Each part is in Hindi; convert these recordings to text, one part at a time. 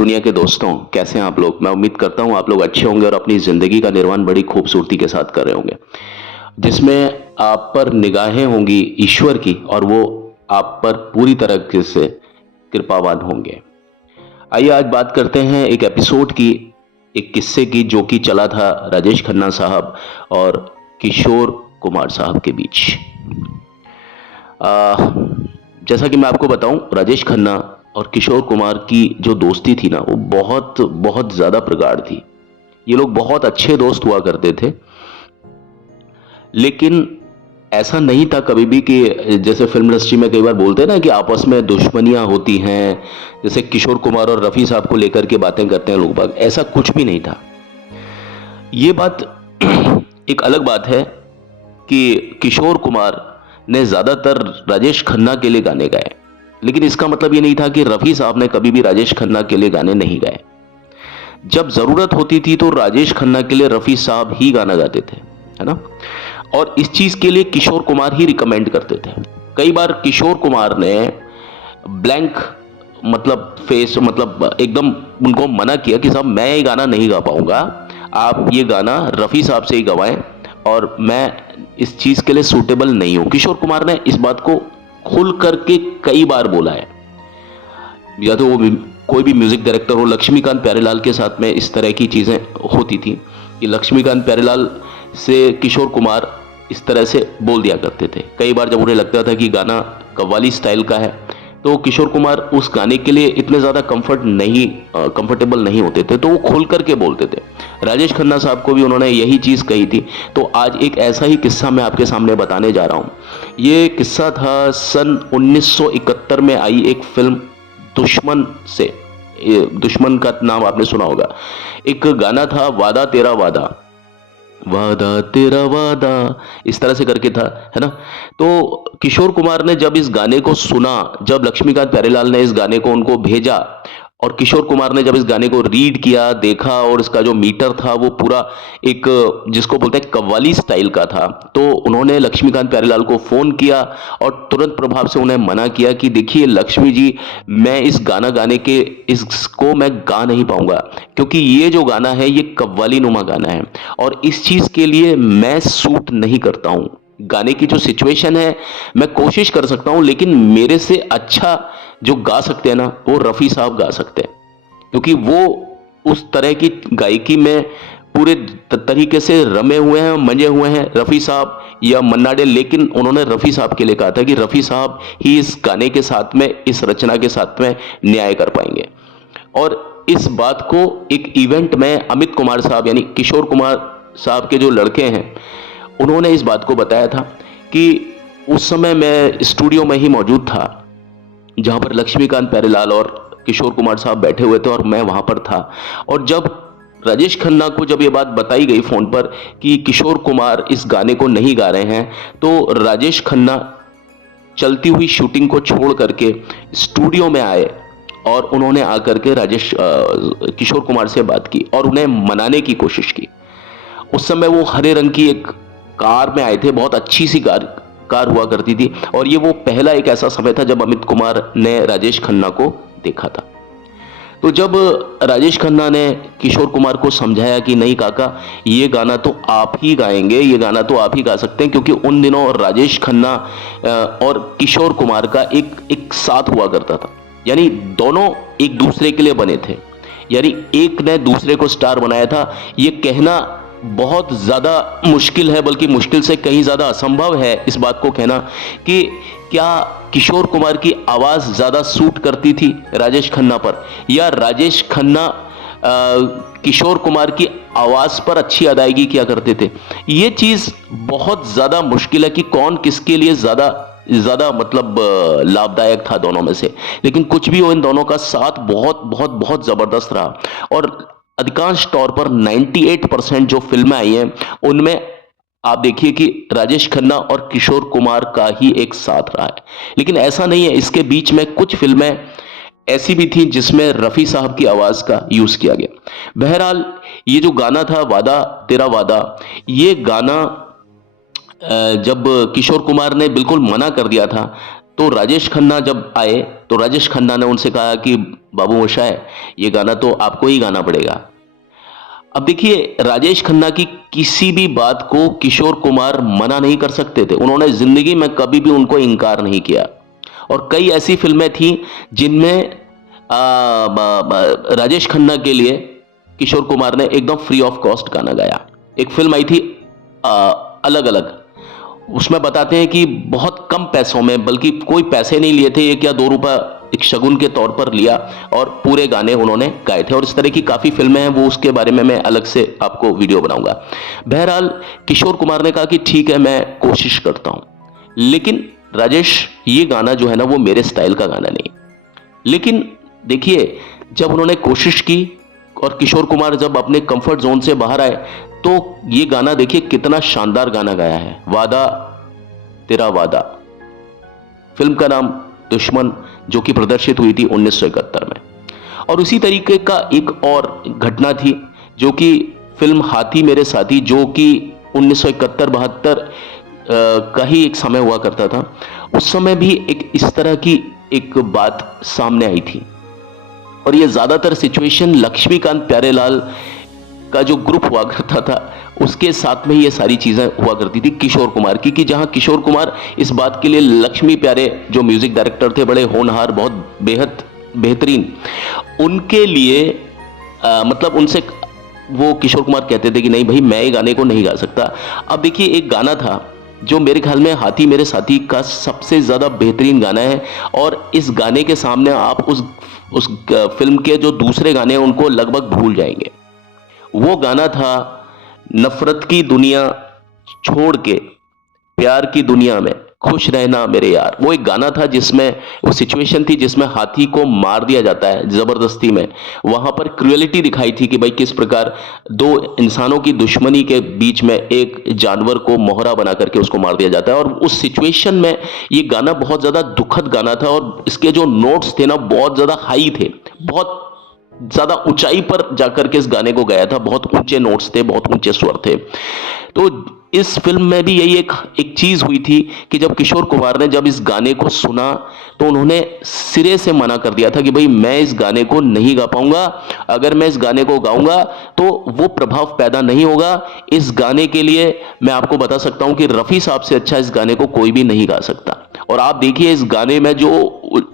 दुनिया के दोस्तों, कैसे हैं आप लोग। मैं उम्मीद करता हूं आप लोग अच्छे होंगे और अपनी ज़िंदगी का निर्वहन बड़ी खूबसूरती के साथ कर रहे होंगे, जिसमें आप पर निगाहें होंगी ईश्वर की और वो आप पर पूरी तरह से कृपावान होंगे। आइए आज बात करते हैं एक एपिसोड की, एक किस्से की जो कि चला था राजेश खन्ना साहब और किशोर कुमार साहब के बीच। आ, जैसा कि मैं आपको बताऊं, राजेश खन्ना और किशोर कुमार की जो दोस्ती थी ना, वो बहुत बहुत ज़्यादा प्रगाढ़ थी। ये लोग बहुत अच्छे दोस्त हुआ करते थे। लेकिन ऐसा नहीं था कभी भी कि जैसे फिल्म इंडस्ट्री में कई बार बोलते हैं ना कि आपस में दुश्मनियां होती हैं, जैसे किशोर कुमार और रफ़ी साहब को लेकर के बातें करते हैं लोग बाग। ऐसा कुछ भी नहीं था। ये बात एक अलग बात है कि किशोर कुमार ने ज़्यादातर राजेश खन्ना के लिए गाने गाए, लेकिन इसका मतलब ये नहीं था कि रफ़ी साहब ने कभी भी राजेश खन्ना के लिए गाने नहीं गाए। जब ज़रूरत होती थी तो राजेश खन्ना के लिए रफ़ी साहब ही गाना गाते थे, है ना। और इस चीज़ के लिए किशोर कुमार ही रिकमेंड करते थे। कई बार किशोर कुमार ने ब्लैंक मतलब फेस मतलब एकदम उनको मना किया कि साहब मैं ये गाना नहीं गा पाऊंगा, आप ये गाना रफ़ी साहब से ही गवाएं और मैं इस चीज़ के लिए सूटेबल नहीं हूं। किशोर कुमार ने इस बात को खुल करके कई बार बोला है। या तो वो कोई भी म्यूजिक डायरेक्टर हो, लक्ष्मीकांत प्यारेलाल के साथ में इस तरह की चीज़ें होती थी कि लक्ष्मीकांत प्यारेलाल से किशोर कुमार इस तरह से बोल दिया करते थे। कई बार जब उन्हें लगता था कि गाना कव्वाली स्टाइल का है, तो किशोर कुमार उस गाने के लिए इतने ज़्यादा कंफर्टेबल नहीं होते थे, तो वो खोल करके बोलते थे। राजेश खन्ना साहब को भी उन्होंने यही चीज़ कही थी। तो आज एक ऐसा ही किस्सा मैं आपके सामने बताने जा रहा हूँ। ये किस्सा था सन 1971 में आई एक फिल्म दुश्मन से। दुश्मन का नाम आपने सुना होगा। एक गाना था वादा तेरा वादा, वादा तेरा वादा, इस तरह से करके था, है ना। तो किशोर कुमार ने जब इस गाने को सुना, जब लक्ष्मीकांत प्यारेलाल ने इस गाने को उनको भेजा और किशोर कुमार ने जब इस गाने को रीड किया, देखा और इसका जो मीटर था वो पूरा एक जिसको बोलते हैं कव्वाली स्टाइल का था, तो उन्होंने लक्ष्मीकांत प्यारेलाल को फ़ोन किया और तुरंत प्रभाव से उन्हें मना किया कि देखिए लक्ष्मी जी, मैं इस गाना गाने के इसको मैं गा नहीं पाऊंगा, क्योंकि ये जो गाना है ये कव्वाली नुमा गाना है और इस चीज़ के लिए मैं सूट नहीं करता हूँ। गाने की जो सिचुएशन है मैं कोशिश कर सकता हूं, लेकिन मेरे से अच्छा जो गा सकते हैं ना वो रफ़ी साहब गा सकते हैं, क्योंकि वो उस तरह की गायकी में पूरे तरीके से रमे हुए हैं, मंजे हुए हैं, रफ़ी साहब या मन्ना डे। लेकिन उन्होंने रफ़ी साहब के लिए कहा था कि रफ़ी साहब ही इस गाने के साथ में, इस रचना के साथ में न्याय कर पाएंगे। और इस बात को एक इवेंट में अमित कुमार साहब यानी किशोर कुमार साहब के जो लड़के हैं, उन्होंने इस बात को बताया था कि उस समय मैं स्टूडियो में ही मौजूद था जहां पर लक्ष्मीकांत प्यारेलाल और किशोर कुमार साहब बैठे हुए थे और मैं वहां पर था। और जब राजेश खन्ना को जब ये बात बताई गई फोन पर कि किशोर कुमार इस गाने को नहीं गा रहे हैं, तो राजेश खन्ना चलती हुई शूटिंग को छोड़ करके स्टूडियो में आए और उन्होंने आकर के किशोर कुमार से बात की और उन्हें मनाने की कोशिश की। उस समय वो हरे रंग की एक कार में आए थे, बहुत अच्छी सी कार हुआ करती थी, और ये वो पहला एक ऐसा समय था जब अमित कुमार ने राजेश खन्ना को देखा था। तो जब राजेश खन्ना ने किशोर कुमार को समझाया कि नहीं काका, ये गाना तो आप ही गाएंगे, ये गाना तो आप ही गा सकते हैं, क्योंकि उन दिनों राजेश खन्ना और किशोर कुमार का एक साथ हुआ करता था, यानी दोनों एक दूसरे के लिए बने थे, यानी एक ने दूसरे को स्टार बनाया था। ये कहना बहुत ज़्यादा मुश्किल है, बल्कि मुश्किल से कहीं ज़्यादा असंभव है इस बात को कहना कि क्या किशोर कुमार की आवाज़ ज़्यादा सूट करती थी राजेश खन्ना पर, या राजेश खन्ना किशोर कुमार की आवाज़ पर अच्छी अदायगी किया करते थे। ये चीज़ बहुत ज़्यादा मुश्किल है कि कौन किसके लिए ज़्यादा ज़्यादा मतलब लाभदायक था दोनों में से। लेकिन कुछ भी हो, इन दोनों का साथ बहुत बहुत बहुत ज़बरदस्त रहा और अधिकांश तौर पर 98% जो फिल्में आई हैं उनमें आप देखिए कि राजेश खन्ना और किशोर कुमार का ही एक साथ रहा है। लेकिन ऐसा नहीं है, इसके बीच में कुछ फिल्में ऐसी भी थी जिसमें रफ़ी साहब की आवाज़ का यूज़ किया गया। बहरहाल ये जो गाना था वादा तेरा वादा, ये गाना जब किशोर कुमार ने बिल्कुल मना कर दिया था, तो राजेश खन्ना जब आए तो राजेश खन्ना ने उनसे कहा कि बाबू मोशाय, ये गाना तो आपको ही गाना पड़ेगा। अब देखिए, राजेश खन्ना की किसी भी बात को किशोर कुमार मना नहीं कर सकते थे। उन्होंने जिंदगी में कभी भी उनको इनकार नहीं किया। और कई ऐसी फिल्में थी जिनमें राजेश खन्ना के लिए किशोर कुमार ने एकदम फ्री ऑफ कॉस्ट गाना गाया। एक फिल्म आई थी अलग अलग, उसमें बताते हैं कि बहुत कम पैसों में, बल्कि कोई पैसे नहीं लिए थे, एक या 2 रुपए एक शगुन के तौर पर लिया और पूरे गाने उन्होंने गाए थे। और इस तरह की काफ़ी फिल्में हैं, वो उसके बारे में मैं अलग से आपको वीडियो बनाऊंगा। बहरहाल किशोर कुमार ने कहा कि ठीक है, मैं कोशिश करता हूं, लेकिन राजेश, ये गाना जो है ना वो मेरे स्टाइल का गाना नहीं। लेकिन देखिए, जब उन्होंने कोशिश की और किशोर कुमार जब अपने कंफर्ट जोन से बाहर आए तो ये गाना देखिए कितना शानदार गाना गाया है। वादा तेरा वादा, फिल्म का नाम दुश्मन, जो कि प्रदर्शित हुई थी 1971 में। और उसी तरीके का एक और घटना थी जो कि फिल्म हाथी मेरे साथी, जो कि 1971-72 का ही एक समय हुआ करता था। उस समय भी एक इस तरह की एक बात सामने आई थी। और ये ज्यादातर सिचुएशन लक्ष्मीकांत प्यारेलाल का जो ग्रुप हुआ करता था उसके साथ में ये सारी चीजें हुआ करती थी किशोर कुमार की, कि जहां किशोर कुमार इस बात के लिए लक्ष्मी प्यारे जो म्यूजिक डायरेक्टर थे, बड़े होनहार, बहुत बेहद बेहतरीन, उनके लिए मतलब उनसे वो किशोर कुमार कहते थे कि नहीं भाई, मैं ये गाने को नहीं गा सकता। अब देखिए, एक गाना था जो मेरे ख्याल में हाथी मेरे साथी का सबसे ज्यादा बेहतरीन गाना है, और इस गाने के सामने आप उस फिल्म के जो दूसरे गाने हैं उनको लगभग भूल जाएंगे। वो गाना था नफरत की दुनिया छोड़ के प्यार की दुनिया में खुश रहना मेरे यार। वो एक गाना था जिसमें वो सिचुएशन थी जिसमें हाथी को मार दिया जाता है जबरदस्ती में। वहां पर क्रुएलिटी दिखाई थी कि भाई किस प्रकार दो इंसानों की दुश्मनी के बीच में एक जानवर को मोहरा बना करके उसको मार दिया जाता है। और उस सिचुएशन में ये गाना बहुत ज्यादा दुखद गाना था, और इसके जो नोट्स थे ना बहुत ज्यादा हाई थे, बहुत ज्यादा ऊंचाई पर जाकर के इस गाने को गाया था, बहुत ऊंचे नोट्स थे, बहुत ऊंचे स्वर थे। तो इस फिल्म में भी यही एक चीज हुई थी कि जब किशोर कुमार ने जब इस गाने को सुना तो उन्होंने सिरे से मना कर दिया था कि भाई मैं इस गाने को नहीं गा पाऊंगा, अगर मैं इस गाने को गाऊंगा तो वो प्रभाव पैदा नहीं होगा। इस गाने के लिए मैं आपको बता सकता हूं कि रफी साहब से अच्छा इस गाने को कोई भी नहीं गा सकता। और आप देखिए इस गाने में जो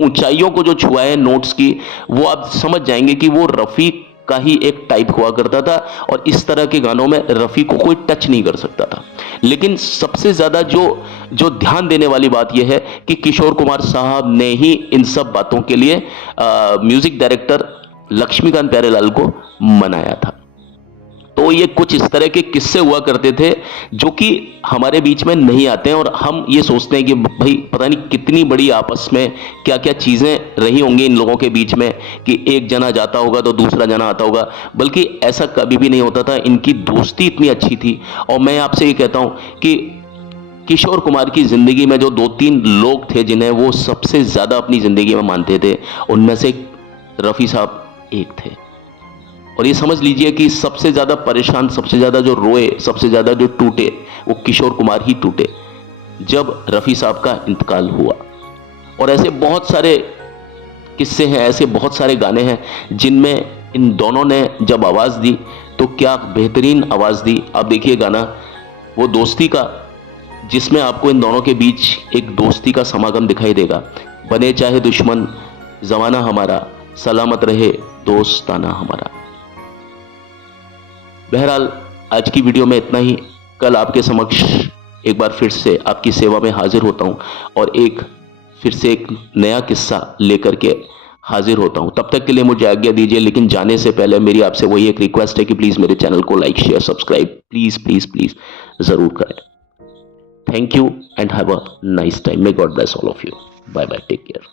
ऊंचाइयों को जो छुआ है नोट्स की, वो आप समझ जाएंगे कि वो रफी का ही एक टाइप हुआ करता था, और इस तरह के गानों में रफी को कोई टच नहीं कर सकता था। लेकिन सबसे ज्यादा जो ध्यान देने वाली बात यह है कि किशोर कुमार साहब ने ही इन सब बातों के लिए म्यूजिक डायरेक्टर लक्ष्मीकांत प्यारेलाल को मनाया था। तो ये कुछ इस तरह के किस्से हुआ करते थे जो कि हमारे बीच में नहीं आते हैं, और हम ये सोचते हैं कि भाई पता नहीं कितनी बड़ी आपस में क्या क्या चीजें रही होंगी इन लोगों के बीच में कि एक जना जाता होगा तो दूसरा जना आता होगा, बल्कि ऐसा कभी भी नहीं होता था। इनकी दोस्ती इतनी अच्छी थी। और मैं आपसे ये कहता हूं कि किशोर कुमार की जिंदगी में जो 2-3 लोग थे जिन्हें वो सबसे ज्यादा अपनी जिंदगी में मानते थे, उनमें से रफी साहब एक थे। और ये समझ लीजिए कि सबसे ज्यादा परेशान, सबसे ज्यादा जो रोए, सबसे ज्यादा जो टूटे, वो किशोर कुमार ही टूटे जब रफी साहब का इंतकाल हुआ। और ऐसे बहुत सारे किस्से हैं, ऐसे बहुत सारे गाने हैं जिनमें इन दोनों ने जब आवाज दी तो क्या बेहतरीन आवाज दी। आप देखिए गाना वो दोस्ती का, जिसमें आपको इन दोनों के बीच एक दोस्ती का समागम दिखाई देगा। बने चाहे दुश्मन जमाना हमारा, सलामत रहे दोस्ताना हमारा। बहरहाल आज की वीडियो में इतना ही। कल आपके समक्ष एक बार फिर से आपकी सेवा में हाजिर होता हूं और फिर से एक नया किस्सा लेकर के हाजिर होता हूं। तब तक के लिए मुझे आज्ञा दीजिए, लेकिन जाने से पहले मेरी आपसे वही एक रिक्वेस्ट है कि प्लीज मेरे चैनल को like, share, subscribe please please please जरूर करें। Thank you and have a nice time. May God bless all of you. Bye bye, take care.